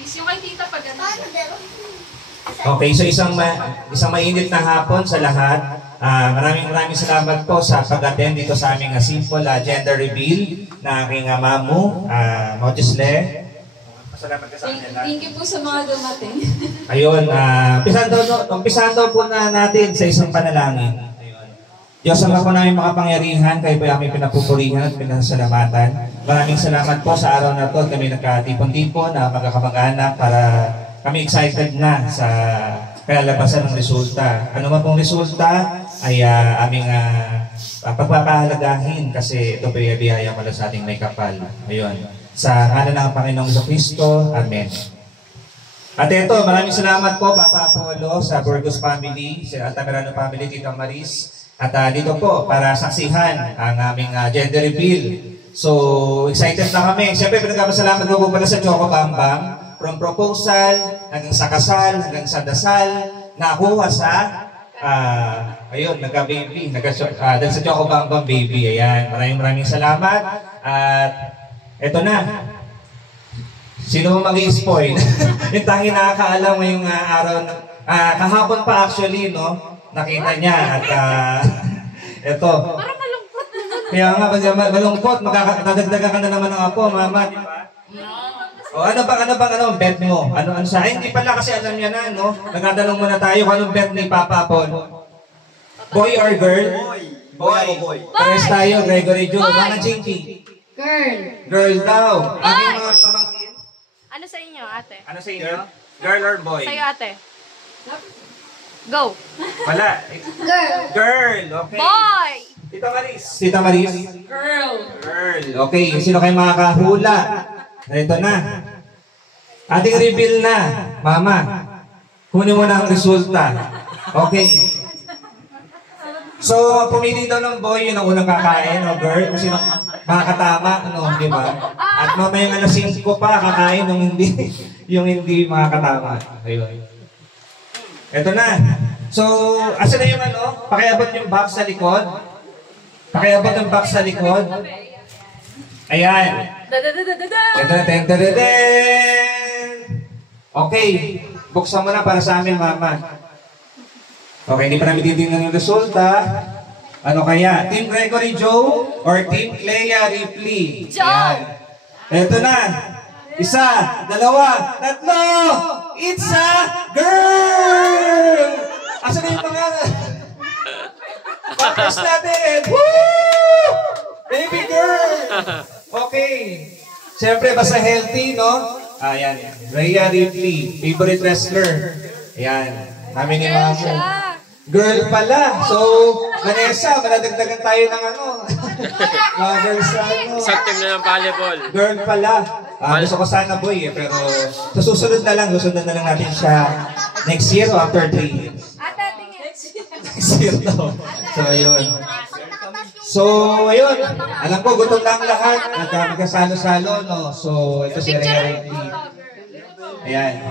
Yung kay tita pag Okay, so isang mainit na hapon sa lahat. Maraming salamat po sa pag-attend dito sa aming simple gender reveal na aking mamu, Mojesle. Salamat ka sa kanila. Thank you po sa mga dumating. Ayun, umpisahan daw po na natin sa isang panalangin. Diyos, ang ako namin makapangyarihan, kayo po yung aming pinapupurihan at pinasalamatan. Maraming salamat po sa araw na ito. Kami nagkatipon-tipon na magkakamag-anak para kami excited na sa kalalabasan ng resulta. Ano man pong resulta ay aming pagpapahalagahin kasi ito po yung biyaya pala sa ating may kapal. Ayun. Sa ngalan ng Panginoong Kristo. Amen. At ito, maraming salamat po Papa Apollo sa Burgos family, sa Altamirano family, Tita Maris. At dito po, para saksihan ang aming gender reveal. So, excited na kami. Siyempre, pinagpapasalamat ko po pala sa Choco Bambang. From proposal, hanggang sa kasal, hanggang sa dasal, nakuha sa, ayun, nagka-baby. Dahil sa Choco Bambang baby. Ayan, maraming salamat. At eto na. Sino mo mag-i-spoil? Yung tanging nakakaalam ngayong araw. Kahapon pa actually, no? Nakita niya at eto. Parang malungkot naman. Kaya nga, malungkot, magkakadagdagan ka na naman ng apo, mama, di ba? O ano bang bet mo? Ano sa akin? Hindi pala kasi alam niya na, no? Nagtatanong muna tayo kung anong bet ni Papa Apollo. Boy or girl? Boy. Pares tayo, Gregory Joe. Mga Jinky. Girl. Girl daw. Ang mga pamangkin. Ano sa inyo, ate? Ano sa inyo? Girl or boy? Sa'yo, ate. Go. Wala. Girl. Okay. Boy! Tita Maris. Girl. Okay. Sino kayo makakahula? Ito na. Ating reveal na. Mama. Kunin mo na ang resulta. Okay. So, pumili daw ng boy, yun ang unang kakain, o girl, kung sino makakatama, ano, di ba? At mamayang alas 5 pa, kakain yung hindi makakatama. Ayun. Ito na. So, asa na yung ano? Pakiabot yung box sa likod. Pakiabot yung box sa likod. Ayan. Ito na. Okay. Buksan mo na para sa amin, mama. Okay, hindi pa namin titignan yung resulta. Ano kaya? Team Gregory Joe or Team Clea Ripley? Joe! Ito na. Isa, dalawa, tatlo! It's a girl! Asan na yung mga partners natin? Woo! Baby girl! Okay. Siyempre, basta healthy, no? Ayan. Rhea Ripley, favorite wrestler. Ayan. Namin ni Mamo. Girl pala. So, Vanessa, maladagdagan tayo ng ano. Mga girls sa ano. Isang team na ng volleyball. Girl pala. Gusto ko sana boy eh, pero sa susunod na lang natin siya next year o after 3 years. Next year daw. So, ayun. So, ayun. Alam ko, gutom na ang lahat. Magkasalo-salo, no? So, ito si Rhea Ripley. Ayan.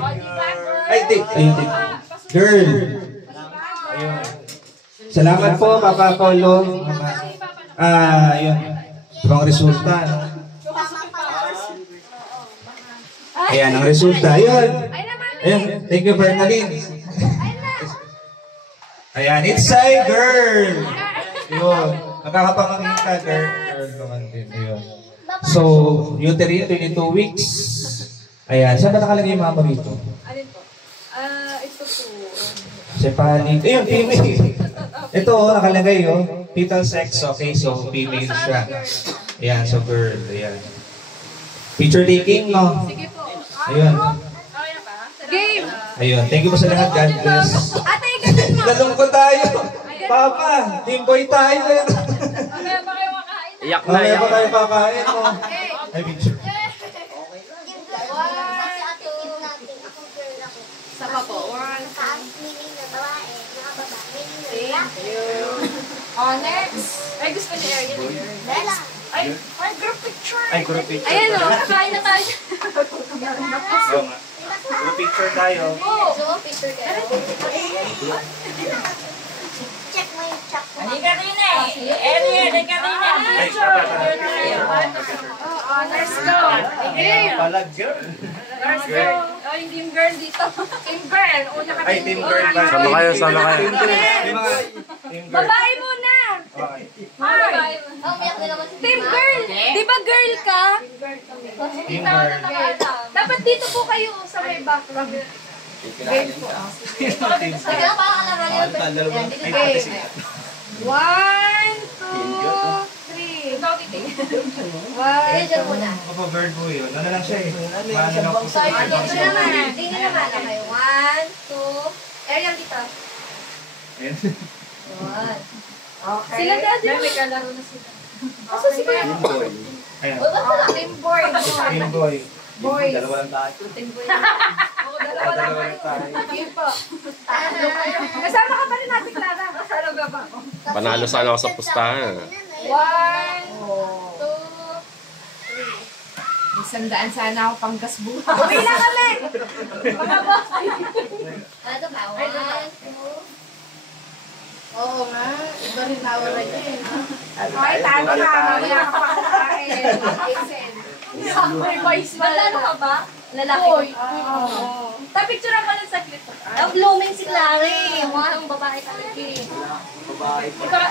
Ay, ayun. Girl. Ayun. Salamat po, Papa Apollo. Ayun. Ito ang resulta. Ayan, ang resulta. Ayun. Ayun. Thank you, Bernalyn. Ayan, it's a girl. Ayun. Nakakapangangin ka, girl naman din. Ayun. So, uterine, 22 weeks. Ayan. Saan ba nakalagay yung mama rito? Alin po? Ito po. Sepali. Ayun, female. Ito, nakalagay yun. Fetal sex, okay. So, female siya. Ayan, so girl. Ayan. Picture taking, no? Sige po. Ayun. Game! Ayun. Thank you po sa lahat. God bless. Ate, ganun mo! Nalungkot tayo. Papa, team boy tayo. Mamaya pa kayo makain. Iyak na, Mamaya iyak pa na. tayo kakain, no? Ay, picture. Saka po. Thank you. Oh, next. Ay, gusto ni Ariel. Next. Ay, group picture. Ay, group picture. Ayan o, kakain na tayo. Oo nga. Group picture tayo. Oo. Picture tayo. Check mo yung check mo. Halika rin eh. Ariel, halika rin eh. Ay, papa. Let's go. Game. Palag girl. Let's go. Oh, yung team girl dito. Team girl. Una ka Ay, team girl ba? Sama kayo, sama kayo. Team girl. May mga team girl. Babae muna. Okay. Hi. Oh, may ako naman si Team girl. Di ba girl ka? Team girl. Dapat dito po kayo sa may background. Girl po. Sige lang, parang alam yun. Yan, dito Ay, tayo. 1, 2, 3. Ikaw titingin. Sige, dyan muna. Papa bird po yun. Ano lang siya eh. Paano lang po So, yun, dito naman. Tingnan naman. Okay, 1, 2. Ariel dito. Ayan. 1. Okay. Sila dati. May kalaro na sila. Asa si Kuya? Ayan. Uy, ba't wala? Team boy. Team boy. Boys. Dalawa lang tayo. Team boy. Oo, dalawa lang Dalawa lang tayo. Yun po. Kasama ka pa rin natin, Clara. Kasama ka ba? Panalo sana ako sa pustahan. 1, 2, 3. Isang daan sana ako pang gasbuha. Uwi na kami! Mga ba? Ano ba? 1, 2. Oo nga. Iba rin nawala niya eh. Okay, talo ka. Mamaya ka pa kumain. May voice na. Magkano ka ba? Lalaki Boy. ko. Oo. Tapicturean mo lang saglit. Ang blooming si Clary. Yung mga babae talaga. Ikaw,